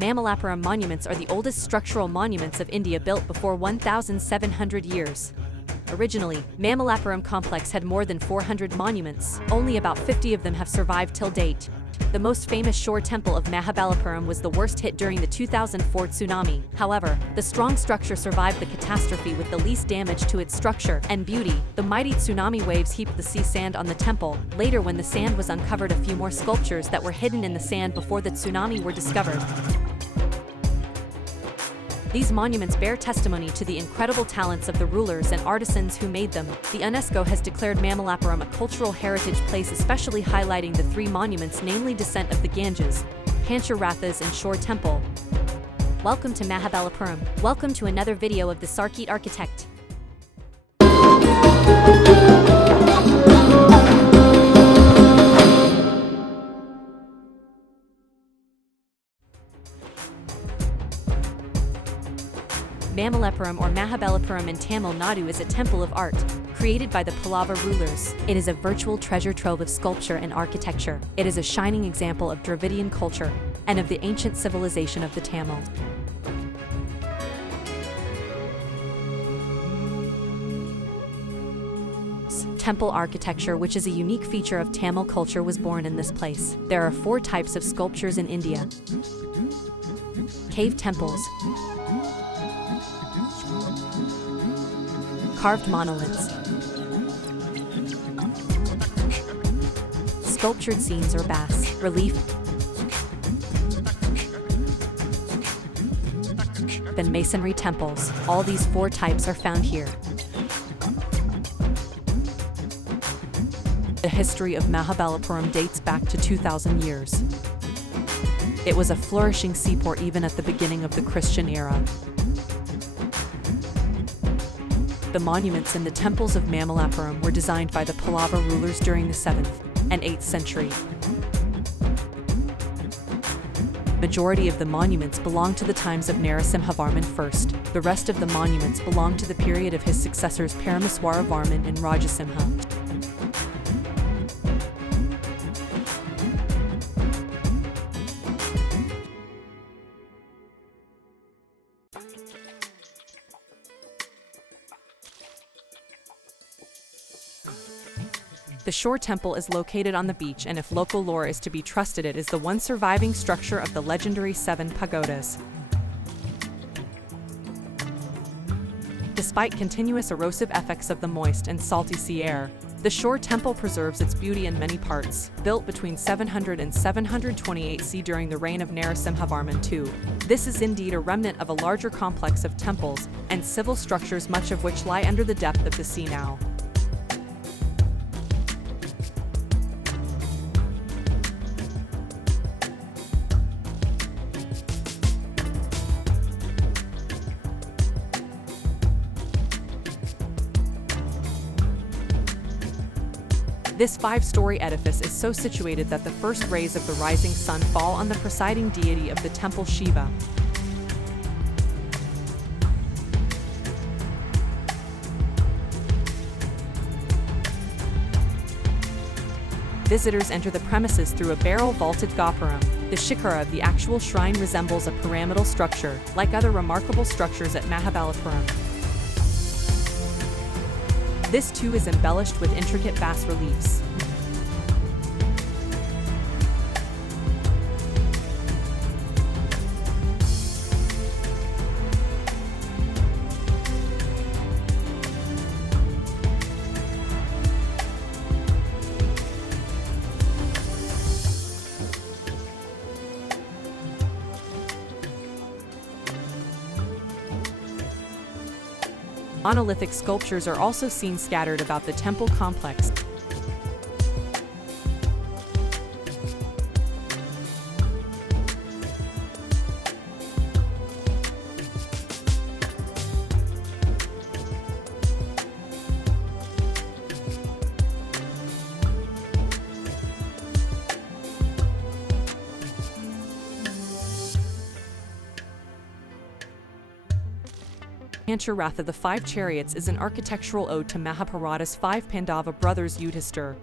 Mamallapuram monuments are the oldest structural monuments of India built before 1,700 years. Originally, Mamallapuram complex had more than 400 monuments. Only about 50 of them have survived till date. The most famous shore temple of Mahabalipuram was the worst hit during the 2004 tsunami. However, the strong structure survived the catastrophe with the least damage to its structure and beauty. The mighty tsunami waves heaped the sea sand on the temple. Later, when the sand was uncovered, a few more sculptures that were hidden in the sand before the tsunami were discovered. These monuments bear testimony to the incredible talents of the rulers and artisans who made them. The UNESCO has declared Mamallapuram a cultural heritage place, especially highlighting the three monuments, namely Descent of the Ganges, Pancharathas and Shore Temple. Welcome to Mahabalipuram. Welcome to another video of the Sarkeet architect. Mamallapuram or Mahabalipuram in Tamil Nadu is a temple of art, created by the Pallava rulers. It is a virtual treasure trove of sculpture and architecture. It is a shining example of Dravidian culture and of the ancient civilization of the Tamil. Temple architecture, which is a unique feature of Tamil culture, was born in this place. There are 4 types of sculptures in India: cave temples, carved monoliths, sculptured scenes or bas relief, and masonry temples. All these 4 types are found here. The history of Mahabalipuram dates back to 2,000 years. It was a flourishing seaport even at the beginning of the Christian era. The monuments in the temples of Mamallapuram were designed by the Pallava rulers during the 7th and 8th century. Majority of the monuments belong to the times of Narasimhavarman I. The rest of the monuments belong to the period of his successors Paramaswaravarman and Rajasimha. The shore temple is located on the beach, and if local lore is to be trusted, it is the one surviving structure of the legendary 7 pagodas. Despite continuous erosive effects of the moist and salty sea air, the shore temple preserves its beauty in many parts. Built between 700 and 728 CE during the reign of Narasimhavarman II, this is indeed a remnant of a larger complex of temples and civil structures, much of which lie under the depth of the sea now. This 5-story edifice is so situated that the first rays of the rising sun fall on the presiding deity of the temple, Shiva. Visitors enter the premises through a barrel-vaulted gopuram. The shikhara of the actual shrine resembles a pyramidal structure, like other remarkable structures at Mahabalipuram. This too is embellished with intricate bas-reliefs. Monolithic sculptures are also seen scattered about the temple complex. Pancharatha, the 5 chariots, is an architectural ode to Mahabharata's 5 Pandava brothers Yudhishthir.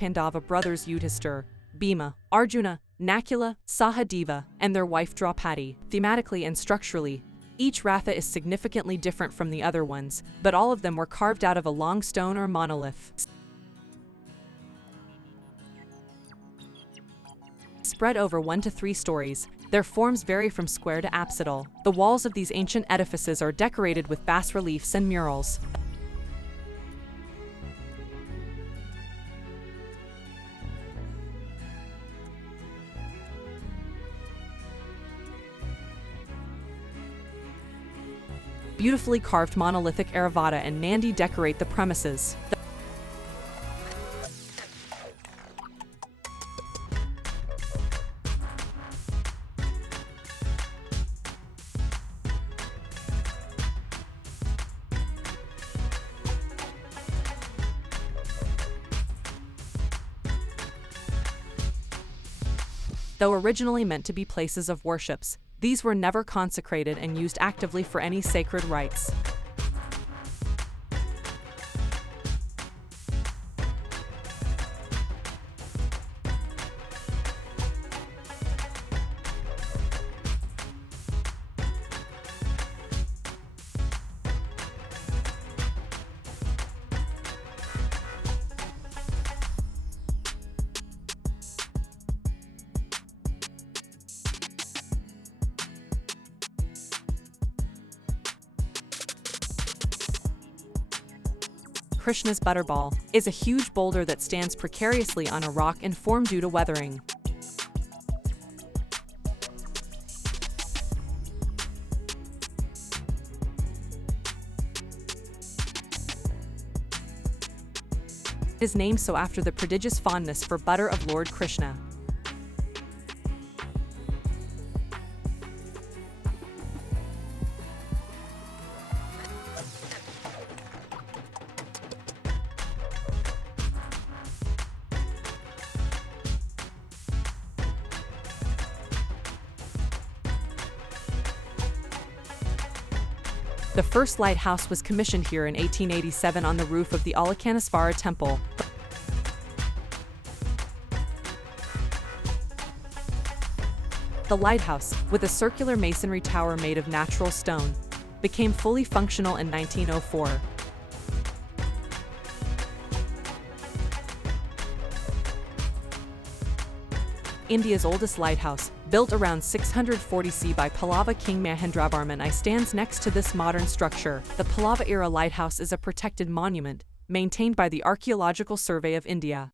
Pandava brothers Yudhishthir, Bhima, Arjuna, Nakula, Sahadeva, and their wife Draupadi. Thematically and structurally, each Ratha is significantly different from the other ones, but all of them were carved out of a long stone or monolith. Spread over 1 to 3 stories, their forms vary from square to apsidal. The walls of these ancient edifices are decorated with bas-reliefs and murals. Beautifully carved monolithic Airavata and Nandi decorate the premises. Though originally meant to be places of worships, these were never consecrated and used actively for any sacred rites. Krishna's butterball is a huge boulder that stands precariously on a rock and formed due to weathering. It is named so after the prodigious fondness for butter of Lord Krishna. The first lighthouse was commissioned here in 1887 on the roof of the Alakanesvara temple. The lighthouse, with a circular masonry tower made of natural stone, became fully functional in 1904. India's oldest lighthouse, built around 640 CE by Pallava King Mahendravarman I, stands next to this modern structure. The Pallava-era lighthouse is a protected monument, maintained by the Archaeological Survey of India.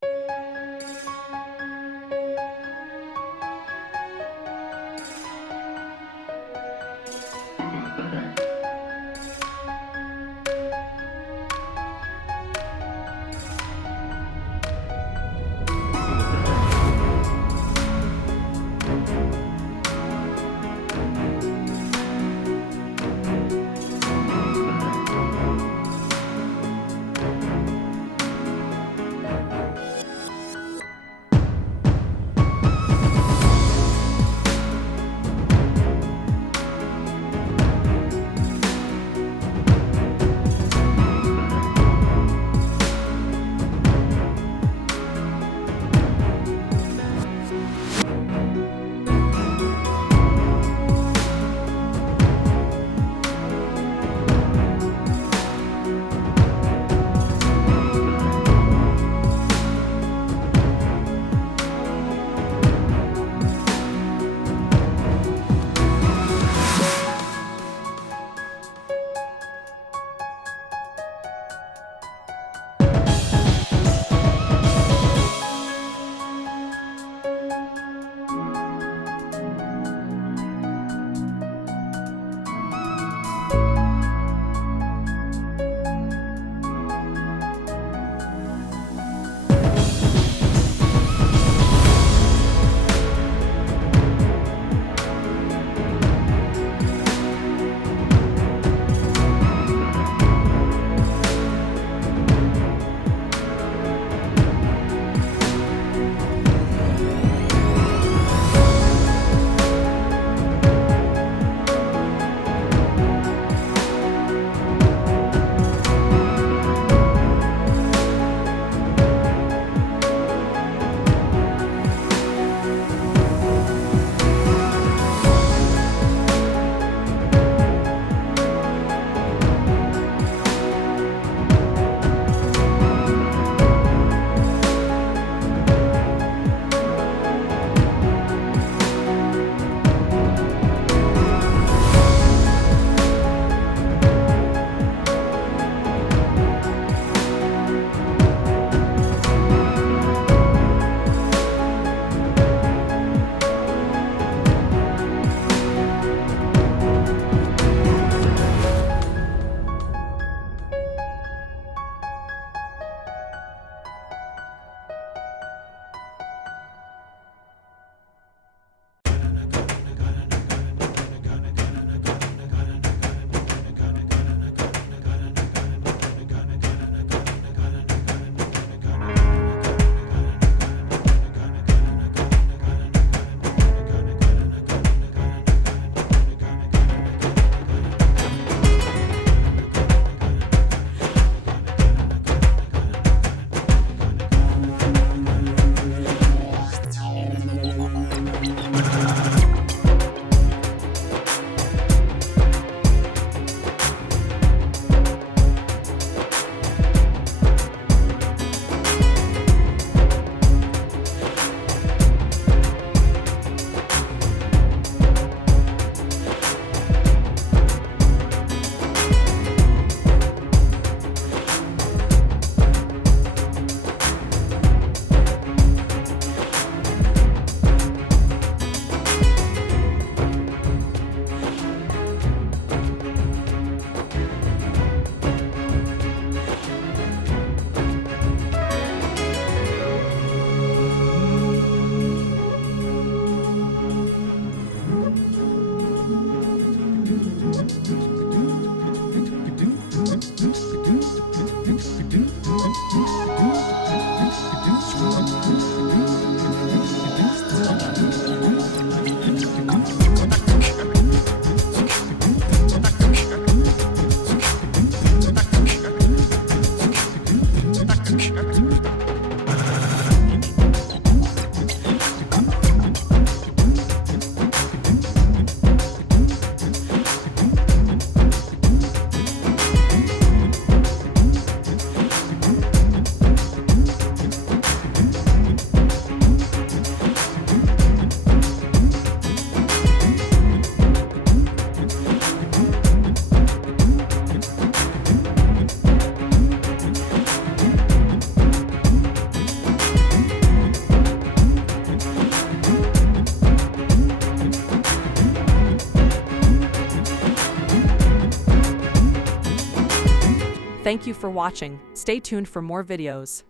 Thank you for watching. Stay tuned for more videos.